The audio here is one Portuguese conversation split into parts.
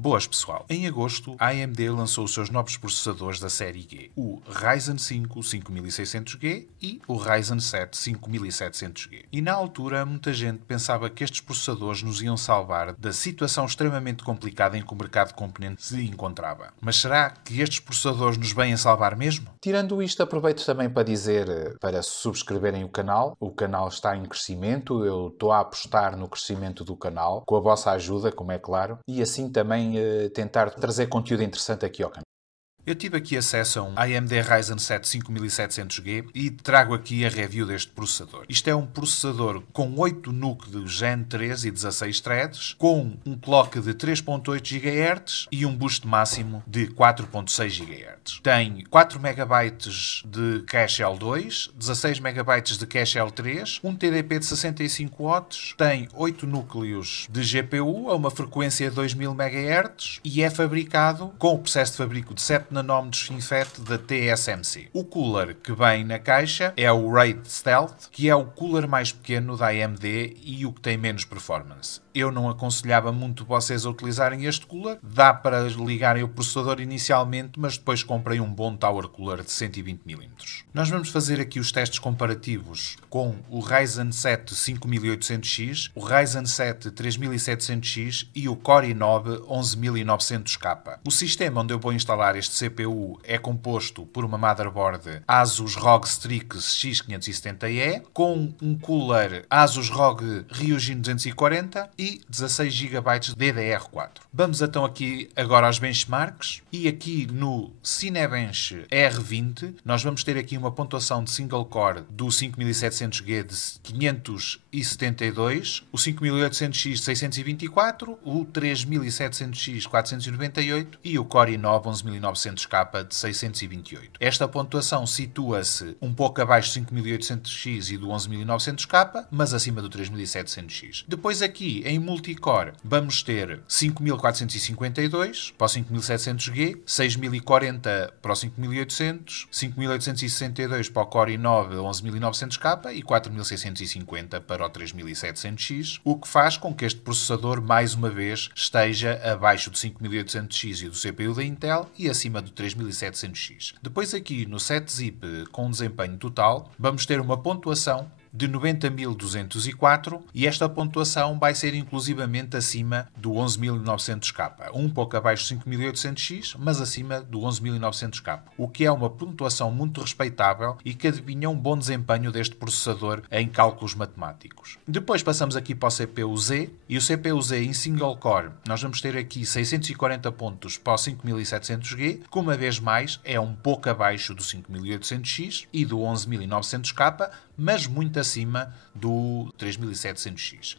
Boas pessoal, em agosto a AMD lançou os seus novos processadores da série G, o Ryzen 5 5600G e o Ryzen 7 5700G. E na altura muita gente pensava que estes processadores nos iam salvar da situação extremamente complicada em que o mercado de componentes se encontrava. Mas será que estes processadores nos vêm a salvar mesmo? Tirando isto, aproveito também para dizer para subscreverem o canal. O canal está em crescimento, eu estou a apostar no crescimento do canal, com a vossa ajuda, como é claro, e assim também tentar trazer conteúdo interessante aqui ao canal. Eu tive aqui acesso a um AMD Ryzen 7 5700G e trago aqui a review deste processador. Isto é um processador com 8 núcleos Gen 3 e 16 threads, com um clock de 3.8 GHz e um boost máximo de 4.6 GHz. Tem 4 MB de cache L2, 16 MB de cache L3, um TDP de 65 watts, tem 8 núcleos de GPU a uma frequência de 2000 MHz e é fabricado com o processo de fabrico de 7 nanómetros FinFET da TSMC. O cooler que vem na caixa é o Raid Stealth, que é o cooler mais pequeno da AMD e o que tem menos performance. Eu não aconselhava muito vocês a utilizarem este cooler. Dá para ligarem o processador inicialmente, mas depois comprem um bom Tower Cooler de 120mm. Nós vamos fazer aqui os testes comparativos com o Ryzen 7 5800X, o Ryzen 7 3700X e o Core i9 11900K. O sistema onde eu vou instalar este CPU é composto por uma motherboard Asus ROG Strix X570E com um cooler Asus ROG Ryujin 240 e 16 GB de DDR4. Vamos então aqui agora aos benchmarks e aqui no Cinebench R20 nós vamos ter aqui uma pontuação de single core do 5700G de 572, o 5800X 624, o 3700X 498 e o Core i9 11900K de 628. Esta pontuação situa-se um pouco abaixo do 5800X e do 11900K, mas acima do 3700X. Depois aqui em multicore vamos ter 5452 para o 5700G, 6040 para o 5800, 5862 para o Core i9 11900K e 4650 para o 3700X, o que faz com que este processador mais uma vez esteja abaixo do 5800X e do CPU da Intel e acima do 3700X. Depois aqui no 7-zip com desempenho total vamos ter uma pontuação de 90.204 e esta pontuação vai ser inclusivamente acima do 11.900K, um pouco abaixo do 5.800X, mas acima do 11.900K, o que é uma pontuação muito respeitável e que adivinha um bom desempenho deste processador em cálculos matemáticos. Depois passamos aqui para o CPU-Z e o CPU-Z em single core nós vamos ter aqui 640 pontos para o 5700G, que uma vez mais é um pouco abaixo do 5.800X e do 11.900K, mas muito acima do 3700X.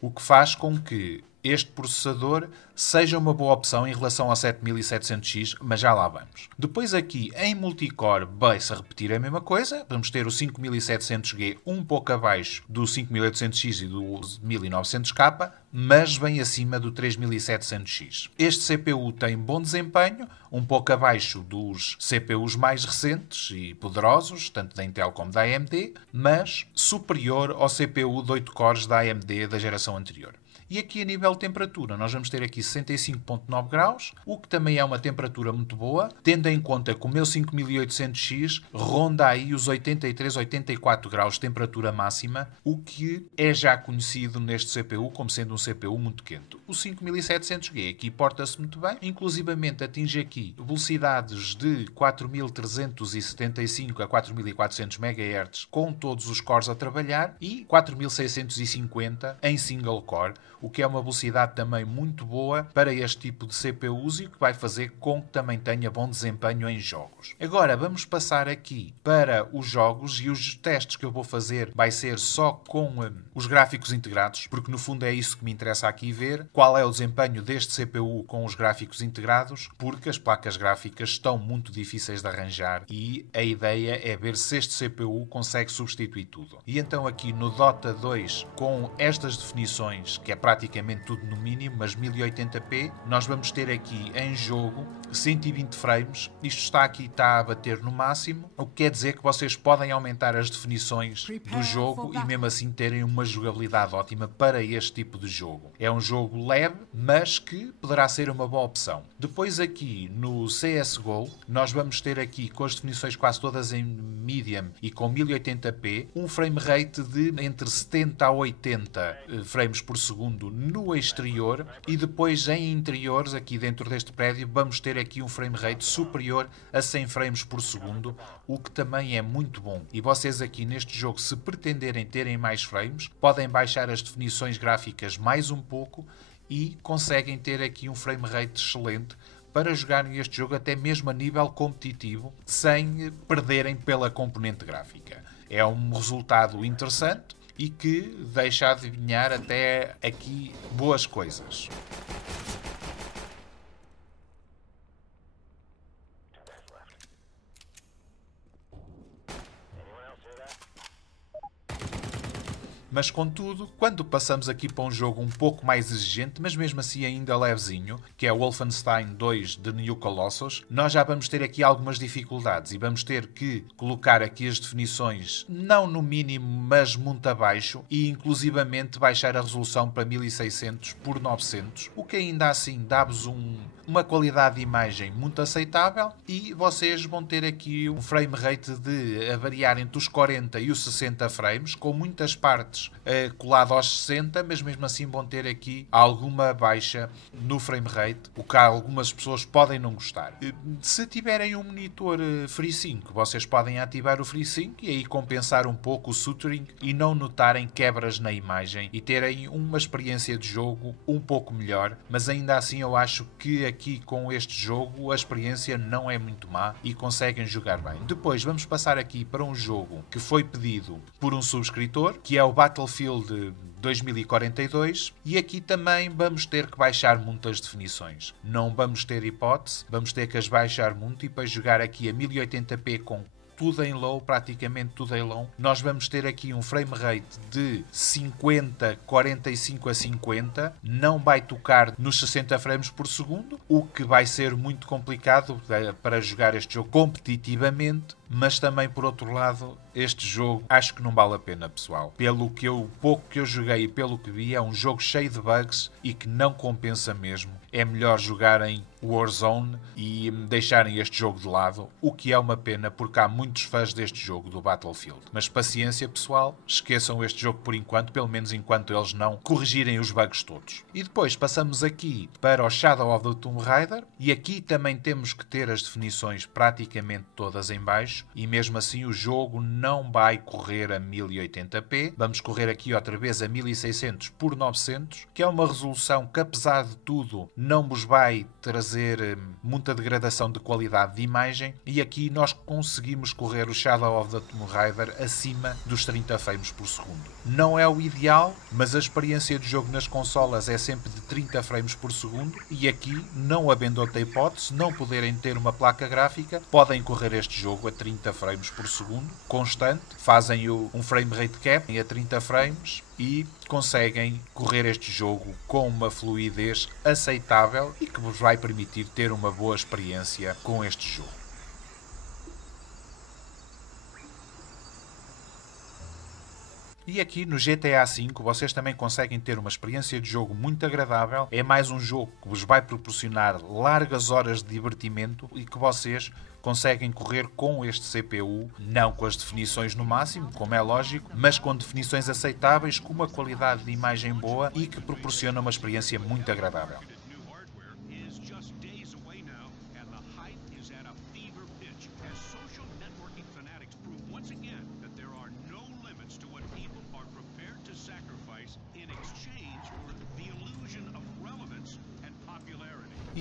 O que faz com que este processador seja uma boa opção em relação ao 7700X, mas já lá vamos. Depois aqui em multicore vai-se repetir a mesma coisa. Vamos ter o 5700G um pouco abaixo do 5800X e do 1900K, mas bem acima do 3700X. Este CPU tem bom desempenho, um pouco abaixo dos CPUs mais recentes e poderosos, tanto da Intel como da AMD, mas superior ao CPU de 8 cores da AMD da geração anterior. E aqui a nível de temperatura, nós vamos ter aqui 65.9 graus, o que também é uma temperatura muito boa, tendo em conta que o meu 5800X ronda aí os 83, 84 graus de temperatura máxima, o que é já conhecido neste CPU como sendo um CPU muito quente. O 5700G aqui porta-se muito bem, inclusivamente atinge aqui velocidades de 4.375 a 4.400 MHz com todos os cores a trabalhar e 4.650 em single core, o que é uma velocidade também muito boa para este tipo de CPUs e que vai fazer com que também tenha bom desempenho em jogos. Agora vamos passar aqui para os jogos e os testes que eu vou fazer vai ser só com os gráficos integrados, porque no fundo é isso que me interessa aqui ver, qual é o desempenho deste CPU com os gráficos integrados, porque as placas gráficas estão muito difíceis de arranjar e a ideia é ver se este CPU consegue substituir tudo. E então aqui no Dota 2, com estas definições, que é praticamente tudo no mínimo, mas 1080p, nós vamos ter aqui em jogo 120 frames. Isto está a bater no máximo, o que quer dizer que vocês podem aumentar as definições do jogo e mesmo assim terem umas jogabilidade ótima para este tipo de jogo. É um jogo leve, mas que poderá ser uma boa opção. Depois aqui no CSGO, nós vamos ter aqui com as definições quase todas em medium e com 1080p, um frame rate de entre 70 a 80 frames por segundo no exterior, e depois em interiores, aqui dentro deste prédio, vamos ter aqui um frame rate superior a 100 frames por segundo, o que também é muito bom. E vocês aqui neste jogo, se pretenderem terem mais frames, podem baixar as definições gráficas mais um pouco e conseguem ter aqui um frame rate excelente para jogarem este jogo até mesmo a nível competitivo, sem perderem pela componente gráfica. É um resultado interessante e que deixa adivinhar até aqui boas coisas. Mas, contudo, quando passamos aqui para um jogo um pouco mais exigente, mas mesmo assim ainda levezinho, que é o Wolfenstein 2 de New Colossus, nós já vamos ter aqui algumas dificuldades e vamos ter que colocar aqui as definições não no mínimo, mas muito abaixo, e inclusivamente baixar a resolução para 1600 por 900, o que ainda assim dá-vos uma qualidade de imagem muito aceitável, e vocês vão ter aqui um frame rate a variar entre os 40 e os 60 frames, com muitas partes colado aos 60, mas mesmo assim vão ter aqui alguma baixa no frame rate, o que algumas pessoas podem não gostar. Se tiverem um monitor FreeSync, vocês podem ativar o FreeSync e aí compensar um pouco o stuttering e não notarem quebras na imagem e terem uma experiência de jogo um pouco melhor, mas ainda assim eu acho que aqui com este jogo a experiência não é muito má e conseguem jogar bem. Depois vamos passar aqui para um jogo que foi pedido por um subscritor, que é o Battlefield 2042, e aqui também vamos ter que baixar muitas definições. Não vamos ter hipótese, vamos ter que as baixar muito, e para jogar aqui a 1080p com tudo em low, praticamente tudo em low, nós vamos ter aqui um frame rate de 50, 45 a 50, não vai tocar nos 60 frames por segundo, o que vai ser muito complicado para jogar este jogo competitivamente, mas também, por outro lado, este jogo acho que não vale a pena, pessoal. Pouco que eu joguei e pelo que vi, é um jogo cheio de bugs e que não compensa mesmo. É melhor jogarem Warzone e deixarem este jogo de lado, o que é uma pena porque há muitos fãs deste jogo, do Battlefield. Mas paciência, pessoal, esqueçam este jogo por enquanto, pelo menos enquanto eles não corrigirem os bugs todos. E depois passamos aqui para o Shadow of the Tomb Raider, e aqui também temos que ter as definições praticamente todas em baixo, e mesmo assim o jogo não vai correr a 1080p. Vamos correr aqui outra vez a 1600 por 900, que é uma resolução que, apesar de tudo, não vos vai trazer muita degradação de qualidade de imagem, e aqui nós conseguimos correr o Shadow of the Tomb Raider acima dos 30 frames por segundo. Não é o ideal, mas a experiência de jogo nas consolas é sempre de 30 frames por segundo, e aqui, não havendo outra hipótese, não poderem ter uma placa gráfica, podem correr este jogo a 30 frames por segundo, constante, fazem um frame rate cap a 30 frames e conseguem correr este jogo com uma fluidez aceitável e que vos vai permitir ter uma boa experiência com este jogo. E aqui no GTA V vocês também conseguem ter uma experiência de jogo muito agradável. É mais um jogo que vos vai proporcionar largas horas de divertimento e que vocês conseguem correr com este CPU, não com as definições no máximo, como é lógico, mas com definições aceitáveis, com uma qualidade de imagem boa e que proporciona uma experiência muito agradável.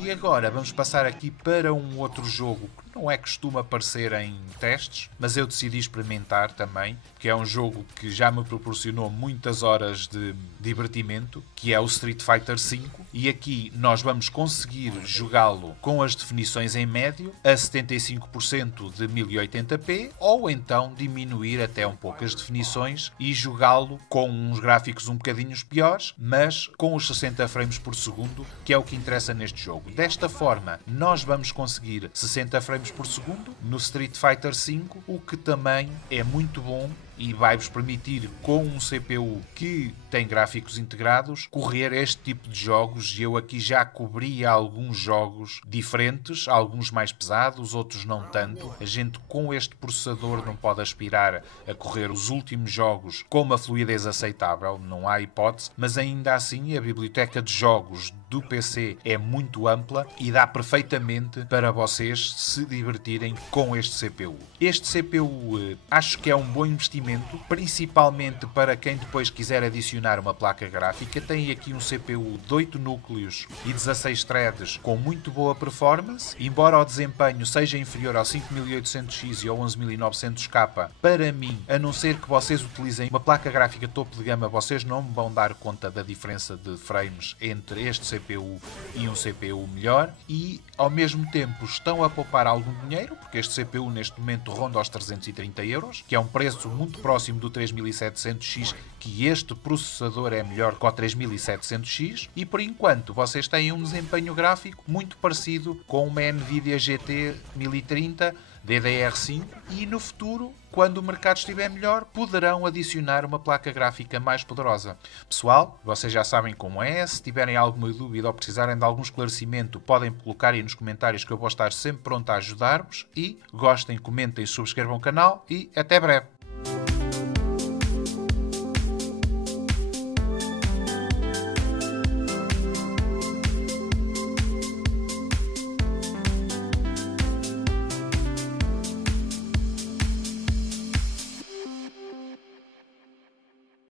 E agora vamos passar aqui para um outro jogo que não é costume aparecer em testes, mas eu decidi experimentar também, que é um jogo que já me proporcionou muitas horas de divertimento, que é o Street Fighter V, e aqui nós vamos conseguir jogá-lo com as definições em médio a 75% de 1080p, ou então diminuir até um pouco as definições e jogá-lo com uns gráficos um bocadinho piores, mas com os 60 frames por segundo, que é o que interessa neste jogo. Desta forma, nós vamos conseguir 60 frames por segundo no Street Fighter V, o que também é muito bom e vai-vos permitir, com um CPU que tem gráficos integrados, correr este tipo de jogos. Eu aqui já cobri alguns jogos diferentes, alguns mais pesados, outros não tanto. A gente com este processador não pode aspirar a correr os últimos jogos com uma fluidez aceitável, não há hipótese, mas ainda assim a biblioteca de jogos do PC é muito ampla e dá perfeitamente para vocês se divertirem com este CPU. Este CPU acho que é um bom investimento, principalmente para quem depois quiser adicionar uma placa gráfica. Tem aqui um CPU de 8 núcleos e 16 threads com muito boa performance, embora o desempenho seja inferior ao 5800X e ao 11900K. Para mim, a não ser que vocês utilizem uma placa gráfica topo de gama, vocês não vão dar conta da diferença de frames entre este CPU e um CPU melhor, e ao mesmo tempo estão a poupar algum dinheiro, porque este CPU neste momento ronda aos 330 euros, que é um preço muito próximo do 3700X, que este processador é melhor que o 3700X, e por enquanto vocês têm um desempenho gráfico muito parecido com uma Nvidia GT 1030 DDR5, e no futuro, quando o mercado estiver melhor, poderão adicionar uma placa gráfica mais poderosa. Pessoal, vocês já sabem como é. Se tiverem alguma dúvida ou precisarem de algum esclarecimento, podem colocar aí nos comentários, que eu vou estar sempre pronto a ajudar-vos. E gostem, comentem, subscrevam o canal e até breve.